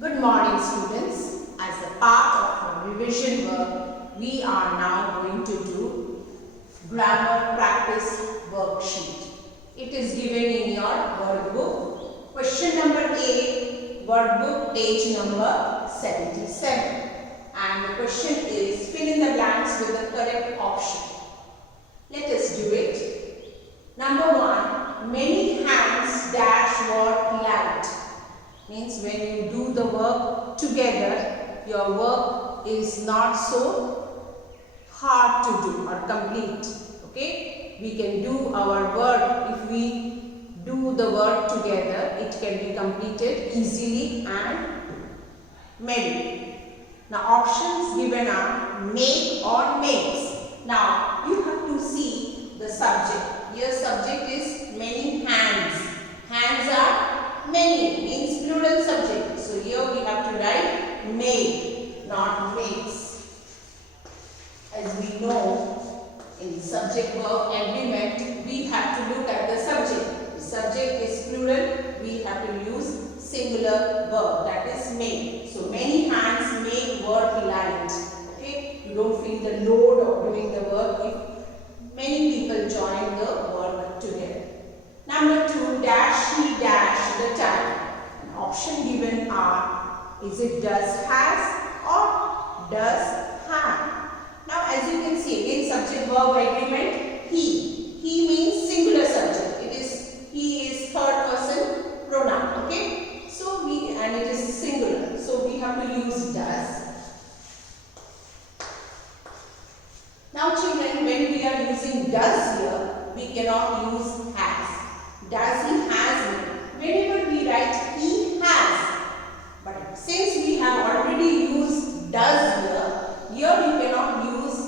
Good morning students. As a part of our revision work, we are now going to do grammar practice worksheet. It is given in your workbook. Question number 8, workbook page number 77. And the question is fill in the blanks with the correct option. Let us do it. Number 1, many hands dash work light. Means when you do the work together, your work is not so hard to do or complete. Okay, we can do our work. If we do the work together, it can be completed easily and merrily. Now options given are make or makes. Now you have to see the subject. Your subject is many hands. Hands are many, means plural subject. So here we have to write make, not makes. As we know, in subject verb agreement, we have to look at the subject. The subject is plural, we have to use singular verb, that is make. So many hands make work light. Okay, you don't feel the load of doing the work if many people join the work together. Number 2, dash he dash the time. An option given are, is it does has or does have. Now as you can see, again subject verb agreement, he. He means singular subject. He is third person pronoun. Okay, so and it is singular. So we have to use does. Now children, when we are using does here, we cannot use has. Does he has it? Whenever we write he has. But since we have already used does here you cannot use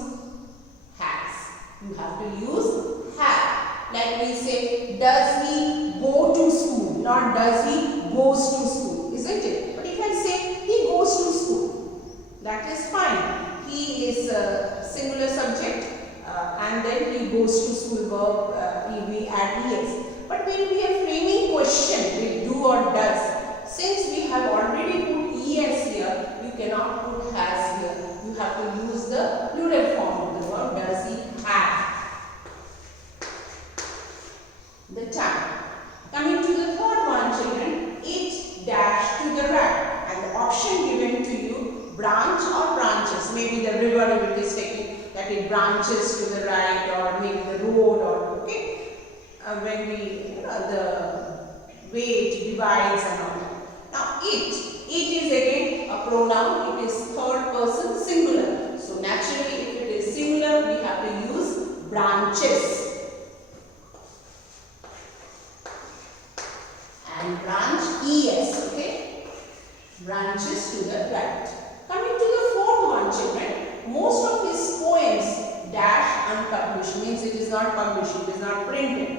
has. You have to use have. Like we say, does he go to school? Not does he goes to school, isn't it? But if I say he goes to school, that is fine. He is a singular subject and then he goes to school verb, we add es. But when we are framing question with do or does, since we have already put es here, you cannot put has here. You have to use the plural form of the verb. Does he have the time? Coming to the third one, children, it dash to the right, and the option given to you, branch or branches. Maybe the river it is taking that it branches to the right, or maybe the road, or okay. When we, the way it divides and all that. Now it is again a pronoun, it is third person singular. So naturally if it is singular, we have to use branches. And branch es, okay? Branches to the right. Coming to the fourth one, children, most of his poems dash unpublished, means it is not published, it is not printed.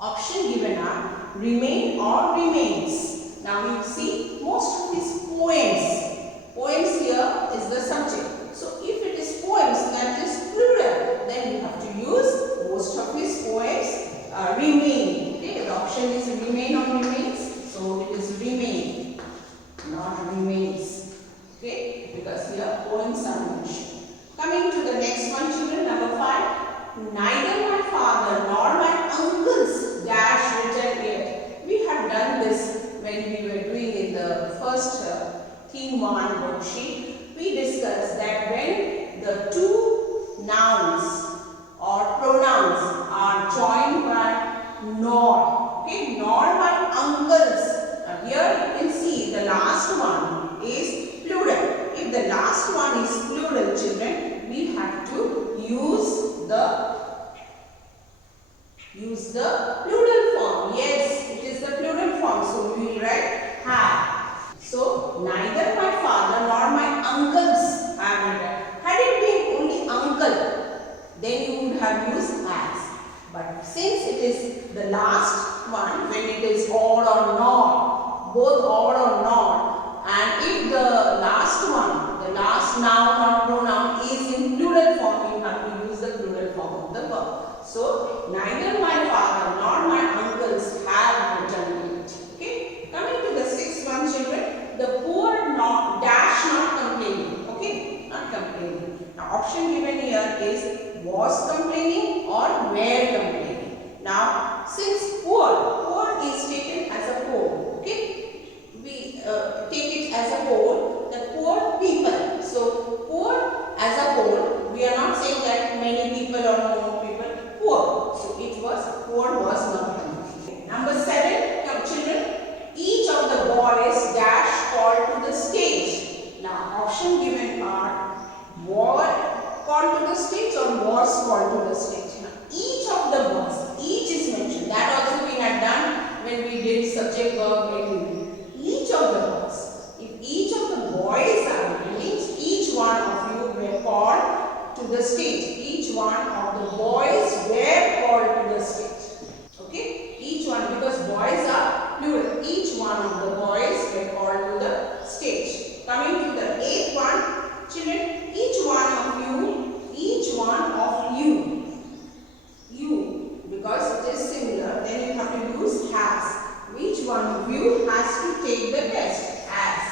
Option given are remain or remains. Now you see most of his poems. Poems here is the subject. So if it is poems, that is plural. Then you have to use most of his poems remain. Okay, the option is remain or remains. So it is remain, not remains. Okay, because here poems are mentioned. Coming to the next one, children, number 5. Neither my father nor my uncles dash written yet. We have done this when we were doing in the first theme 1 worksheet. We discussed that when the two nouns or pronouns are joined by nor, okay, nor my uncles. Now here you can see the last one is plural. If the last one is plural, children, we have to use the plural form. Yes, it is the plural form. So we will write have. So neither my father nor my uncles have written. Had it been only uncle, then you would have used has. But since it is the last one, when it is or not, both or not, and if the last one, the last noun or pronoun is in plural form, you have to use the plural form of the verb. So neither my father nor my uncles have written it. Okay. Coming to the sixth one, children, predicts subject verb anything. Each of the boys. If each of the boys are there, means each one of you were called to the stage. Each one of the boys were called to the stage. Okay? Each one, because boys are plural. Each one of the boys were called to the stage. Coming to the eighth one, children, each one of you, because it is singular, then you have to use has. Each one of you has to take the test. Has.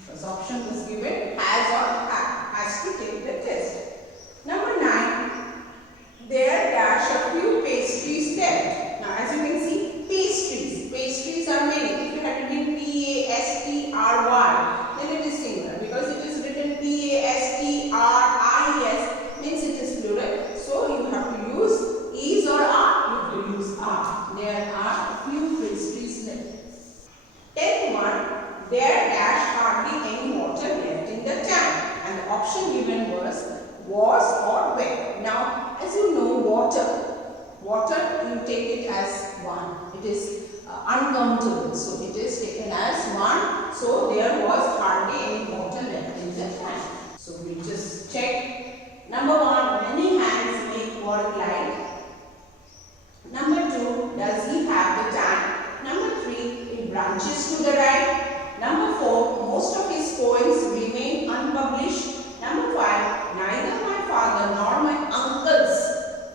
Because option was given has or has to take the test. Number 9, there dash a few pastries left. Now as you can see, pastries are many. If you have to read P-A-S-T-R-Y, then it is singular. Because it is written P-A-S-T-R-I-S, means it is plural. So you have to use is or are. You have to use are. There are a few pastries left. 10th one, there dash hardly any water left in the tank. And the option given was or were. Now, as you know, water you take it as one. It is uncountable, so it is taken as one. So there was hardly any water left in the tank. So we just check. Number 1, many hands make work light. Number 2, does he have the tank? Number 3, it branches to the right. Number 4, most of his poems remain unpublished. Number 5, neither my father nor my uncles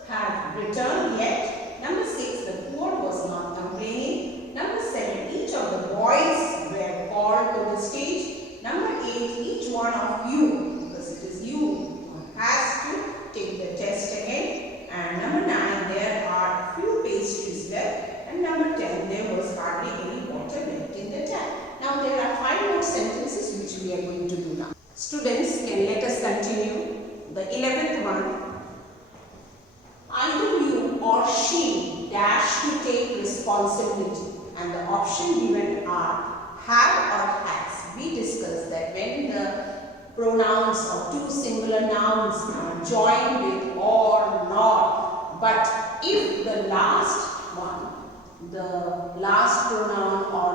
have returned yet. Number 6, the poor was not complaining. Number 7, each of the boys were called to the stage. Number 8, each one of you, because it is you, has to take the test again. And number 9, there are a few pastries left. And number 10, there was hardly any water left in the tank. Now there are 5 more sentences which we are going to do now. Students, can let us continue. The 11th one. Either you or she dash to take responsibility. And the option given are have or has. We discussed that when the pronouns or two singular nouns are joined with or not. But if the last one, the last pronoun or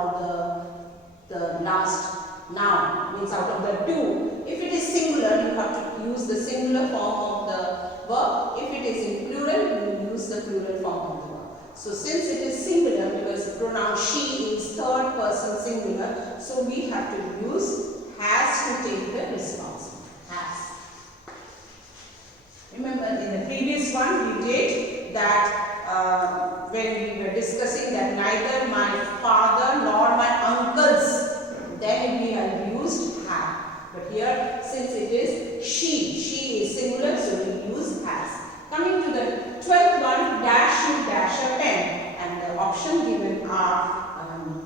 the last noun, means out of the two, if it is singular, you have to use the singular form of the verb. If it is in plural, you will use the plural form of the verb. So since it is singular, because the pronoun she is third person singular, so we have to use has to take the responsibility. Has. Remember in the previous one we did that when we were discussing that neither my father nor my uncles, then we have used have. But here since it is she is singular, so we use has. Coming to the 12th one, dash you dash a pen, and the option given are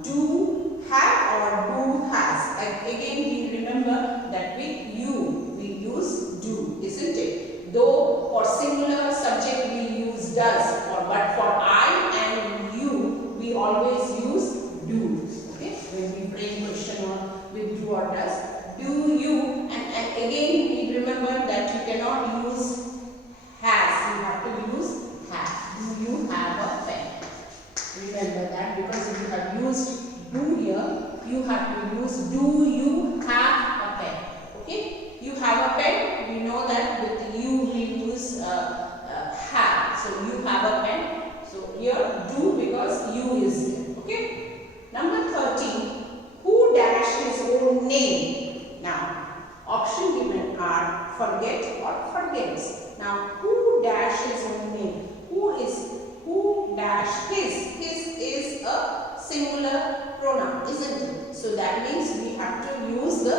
do have or do has. And again we remember that with you we use do, isn't it? Though for singular subject we use does, but for I and you we always use do. Okay, when we frame question with do or does. Do you, and again we remember that you cannot use has, you have to use have. Do you have a pen? Remember that, because if you have used do here, you have to use do you have a pen. Okay, you have a pen, we know that with you we use have. So you have a pen, so here do because you is there. Okay, number 13, who dashed his own name? Now option given are forget or forgets. Now who dashed his own name? Who dash his? His is a singular pronoun, isn't it? So that means we have to use the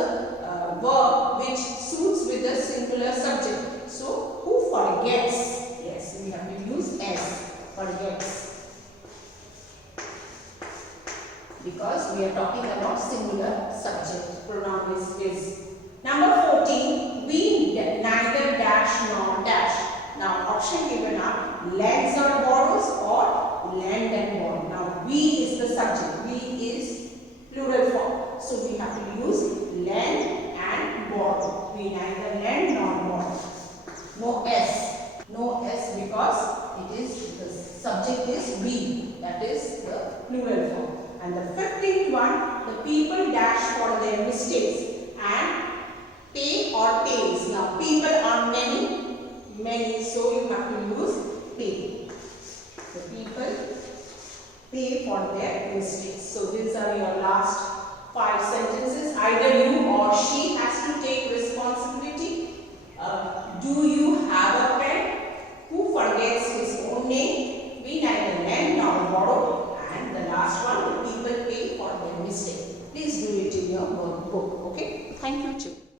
verb which suits with the singular subject. So who forgets? Yes, we have to use s, forgets. Because we are talking about singular subject. Pronoun is his. Number 14, we neither dash nor dash. Now option given are lends or borrows or lend and borrow. Now we is the subject, we is plural form. So we have to use lend and borrow. We neither lend nor borrow. No s. No s because it is the subject is we. That is the plural form. And the 15th one, the people dash for their mistakes and pay or pays. Now people are many, so you have to use pay. The people pay for their mistakes. So these are your last 5 sentences. Either you or she has to take responsibility. Do you have a friend who forgets his own name? We neither lend nor borrow. And the last one, the people pay for their mistake. Please do it in your workbook. Okay? Thank you, children.